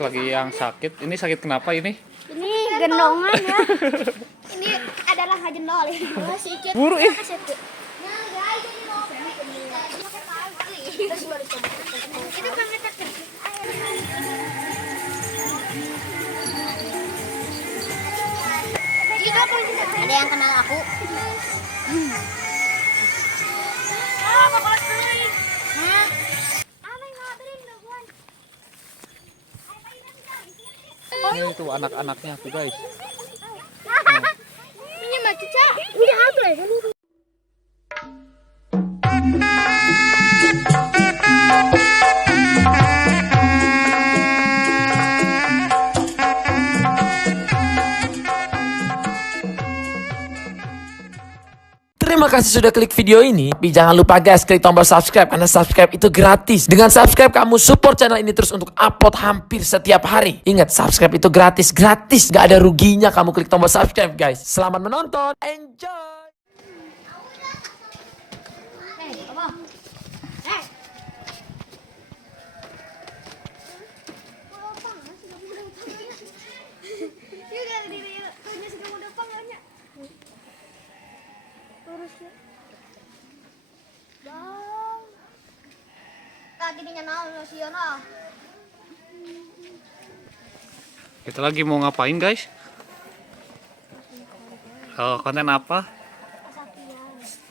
lagi yang sakit. Ini sakit kenapa ini? Ini gendongan ya. Ini adalah jendol. Buru ih. Ada yang kenal aku. Ini tuh anak-anaknya tuh guys. Ini mah cica. Udah apa ya? Terima kasih sudah klik video ini. Tapi jangan lupa guys, klik tombol subscribe karena subscribe itu gratis. Dengan subscribe kamu support channel ini terus untuk upload hampir setiap hari. Ingat, subscribe itu gratis, gak ada ruginya kamu klik tombol subscribe guys. Selamat menonton, enjoy. Kita lagi mau ngapain guys? Oh, konten apa?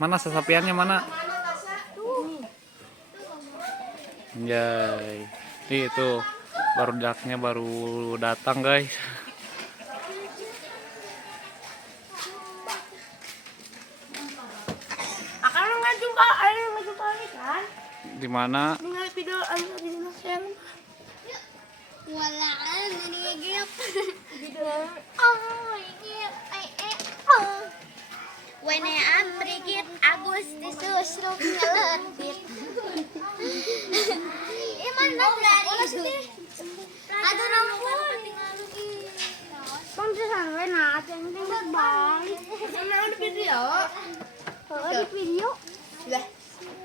Mana sesapiannya mana? Yay. Itu baru daknya baru datang guys. Akan ngajumpa air ngajumpa ini kan? Di mana? Ningali video ayo di Indonesia. Walaan ini gep. Oh, ini oh. Wene ambrigit Agustus ruk nyeletit. Iman dari sini. Ada rampun. Pantesan we na ateng teng baik. Mana ada video? Oh, di video. Sudah.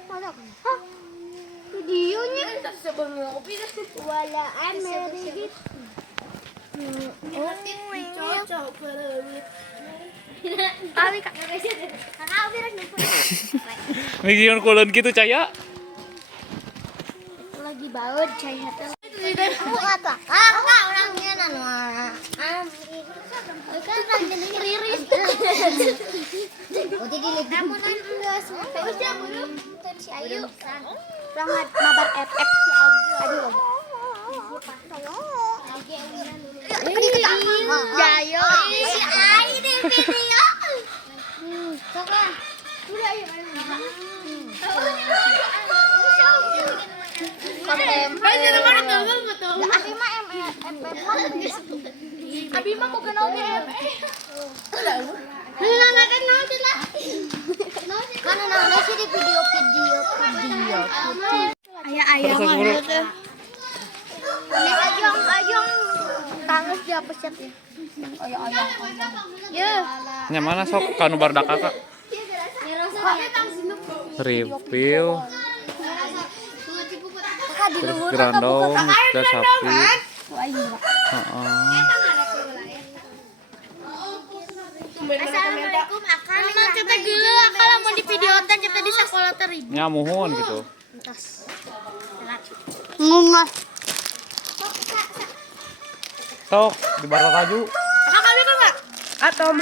Mana? Hah? Videonya sebelum ngopi walaan merigit. Oh, cocok bereut. Abi kak. Karena abi rek nyumput. Mikion kulon gitu Caya. Lagi baut cai hata. Aku kata, enggak orangnya nanu. Kan ranjang riris. Oh, jadi lihat mau nanya semua. Udah belum? Tadi si Ayu. Sangat mabar FF. Aduh. Jayo. Si Ayu di video. Kakak. Udah ayo. Abi mah mau kenal dia. Lah naden naon lah. Kana naon sih di video. Ayah mah teh. Ini ajong tangis dia apa siap ya? Ayah. Ya. Nya mana sok kanu bardak kakak? Review. Terus grandong, dan sapi. Assalamualaikum akan. Emang kita gila kalau mau di video kita di sekolah teribu. Nyamuhun gitu. Ngumah. Sok di barat raju. Kakak kami kan enggak? Atom.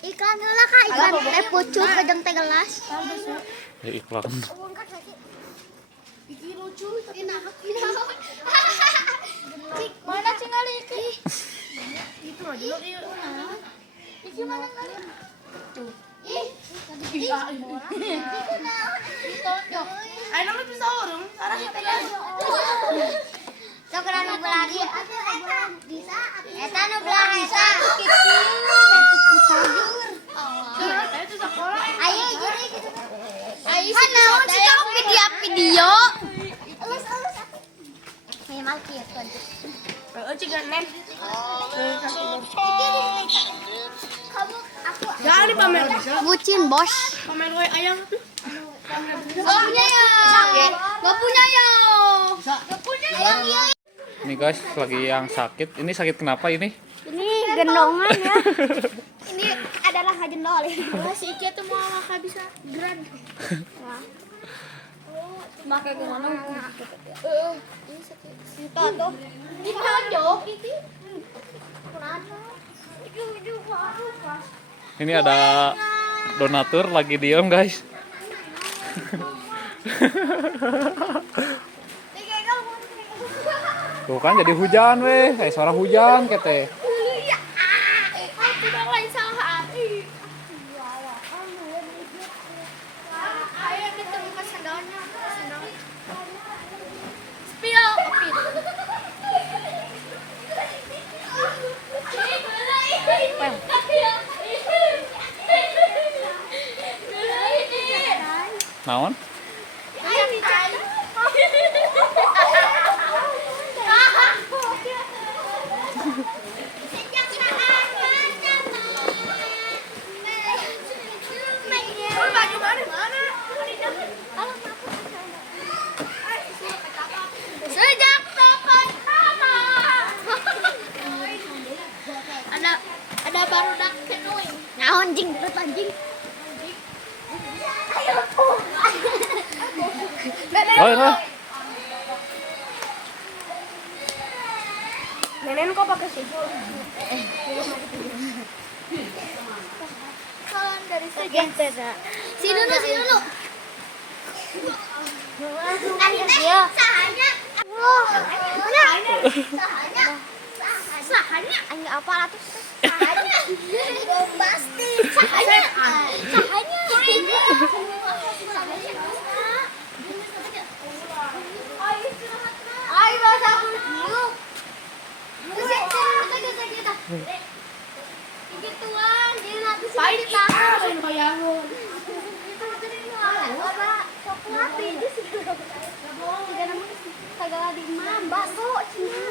Iklan heula Kak, iklan teh pucuk kajang teh gelas. Ya iklan. Iki lucu, tapi nakak ini. Mana cengali iki? Itu aja lo ieu. Iki mana kali? Tuh. Ih, ayo bisa urung, sarah teh. Sok ranu belari. Bisa. Eta nu belari eta. Sajur. Itu sekolah. Ayo juri gitu. Ayo naon sih kau video. Elus. Minimal kieu tuh. Oh, cigan nen. Kamu aku. Jangan dipamer. Bucin, Bos. Pamer we ayam tuh. Gak punya ya. Gak punya ya. Gak punya ya. Ini guys, lagi yang sakit. Ini sakit kenapa ini? Ini gendongan ya. Ini adalah ngajendol. Si Ike tuh mau bisa geran. Makai kemana? Ini sakit. Itu tuh. Di pojok itu. Ini ada donatur lagi diem guys. Tuh kan jadi hujan weh, kayak suara hujan kete. Naon? Sejak pertama ada barudak canoeing. Nah, anjing terus anjing. Oh, no. Nenek kok pakai sih? Kawan dari sejarah. Sini dulu. Dia. Sahanya. Sahanya. Enggak apa lah tuh. Sahanya. Pasti. Sahanya. Ayo bahasa dulu. Gituan, dia nanti sih tahu. Bayangun. Coklat ini sih. Tidak namanya kagak di mam, bakso Cina.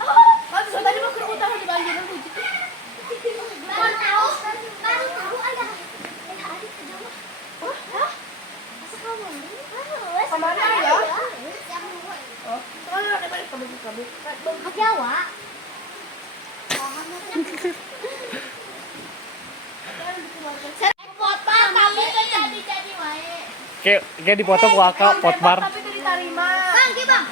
Oh, bakso tadi mau ke utara di banjir dulu. Baru tahu ada. Adik ke Jawa. Oh, hah? Masa kamu? Kemana ya? Oh, soalnya ada balik kabur. Ke Jawa. Potong tapi jadi wae. Kayak dipotong ku akak pot bar. Tapi itu diterima. Bang.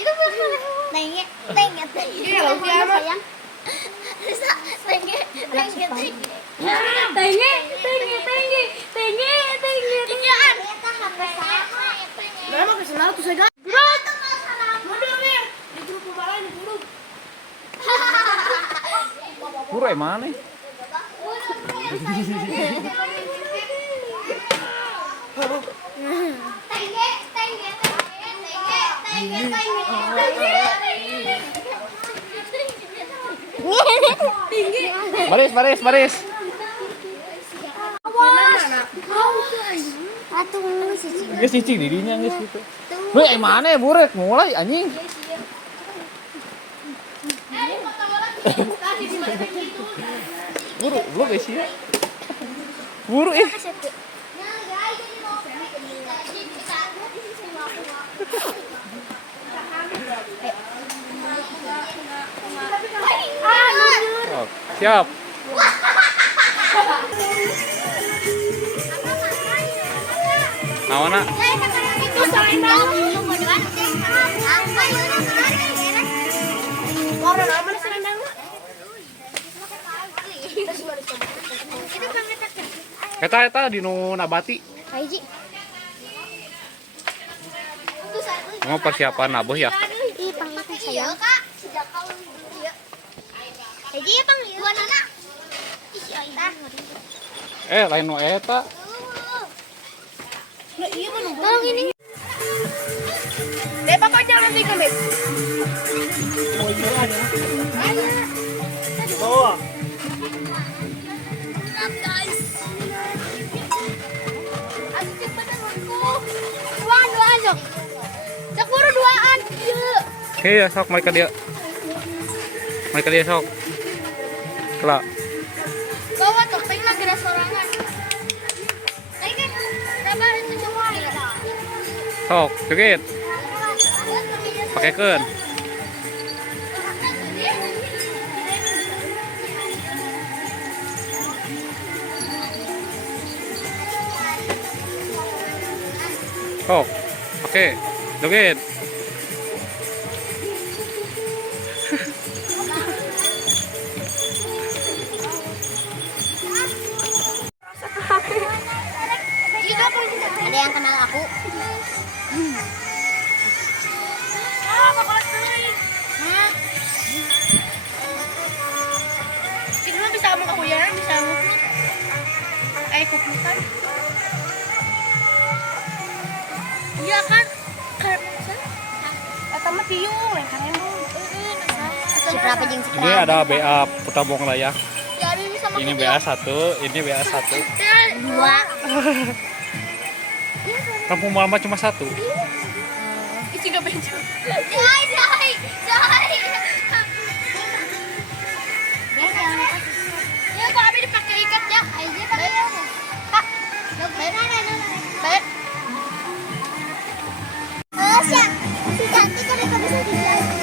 Itu tenge. Berapa kesana tuh saya? Di grup pembalai di grup. Buru mana? Baris. Geus cicing di dinya geus gitu. Lu yang mana burek mulai anjing. Buru guys ya. Buru ih. Oh, siap. Nawana? Eta di nu nabati. Mau persiapan nabuh ya? Ih, panggil saya. Kak, sejak tahun ya. Jadi ya, Bang, dua anak. Lain nu eta. Tolong ini. Deh, Papa jangan nanti kembali. Bawa. Guys. Aku cepat denganku. Duaan, sok. Cek buru duaan. Iya. Oke ya, sok mereka dia. Mereka dia sok. Kelak. Bawa topeng lagi restoranan. Lagi kan, sabar itu semua. Sok, joget. Pakekeun. Sok. Oke, joget. Ada yang kenal aku. Ah, bakal sering. Kita bisa ngomong aku ya, bisa ngomong. Kuplukan. Iya kan? Kayak masa? Atau mah tiung, lain kan emang. Ciprapa jeung ciprapa. Ini ada BA Putabong Layang. Ya, ini sama Ini BA 1, ini BA 1. dua. Kampung Malma cuma 1. Isi gak benjo. Jai. Ya, kok Abi dipakai ikat ya? Aja pakai ya. Kak, baik. Si cantik kan itu bisa dijelasin.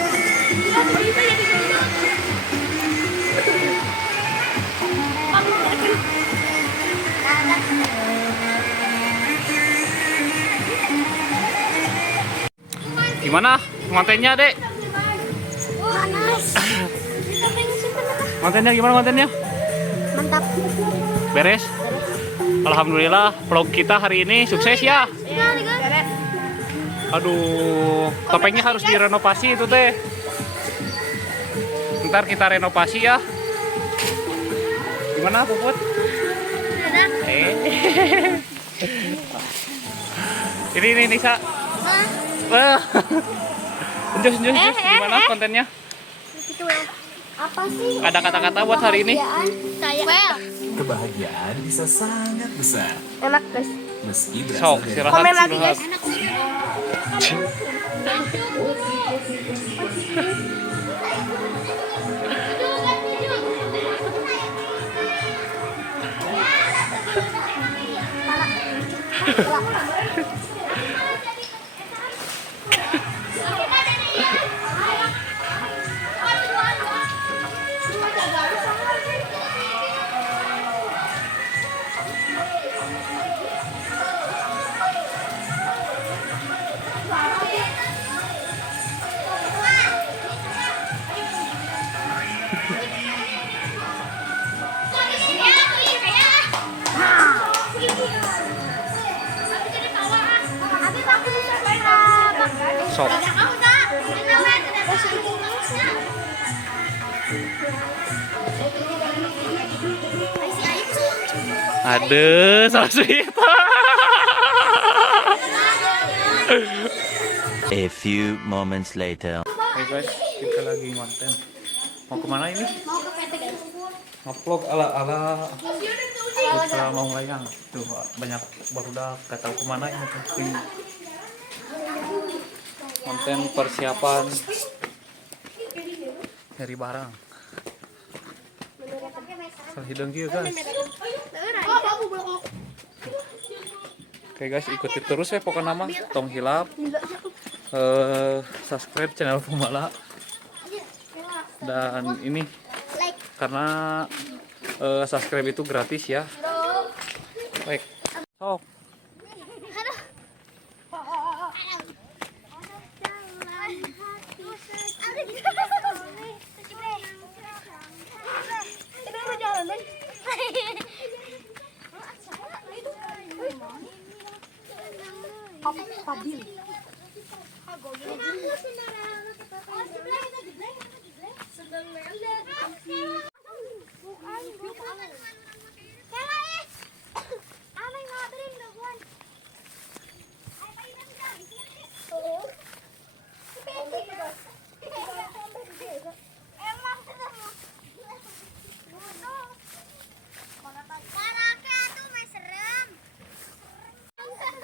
Gimana kontennya, Dek? Panas. Kontennya gimana kontennya? Mantap. Beres? Alhamdulillah vlog kita hari ini sukses ya. Aduh, topengnya harus direnovasi itu teh. Ntar kita renovasi ya. Gimana Puput? Ini Nisa. Enjus, gimana kontennya? Apa sih? Ada kata-kata buat hari ini? Saya. Kebahagiaan bisa sangat besar Enak guys. meski Sok, berasal dari istirahat. Komen lagi guys. Sok. Aduh, so sweet. A few moments later. Hey guys, kita lagi konten. Mau kemana ini? Mau ke PT guys. Ngevlog ala Putra mau layang. Tuh banyak barudak, gak tahu kemana ini tuh. Konten persiapan dari barang. Hidung gitu guys. Oke guys, ikuti terus ya pokoknya nama tong hilap. Subscribe channel Pemala. Dan ini karena subscribe itu gratis ya. Baik. Sok.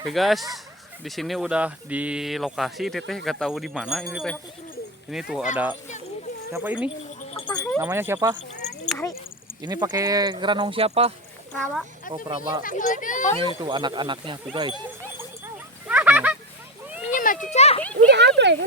Oke guys, di sini udah di lokasi ini teh, gak tahu di mana ini teh. Ini tuh ada Siapa ini? Namanya siapa? Hari Ini pakai granong siapa? Rawa. Oh, Praba. Ini tuh anak-anaknya tuh guys. Ini mah cuca. Ini apa ya?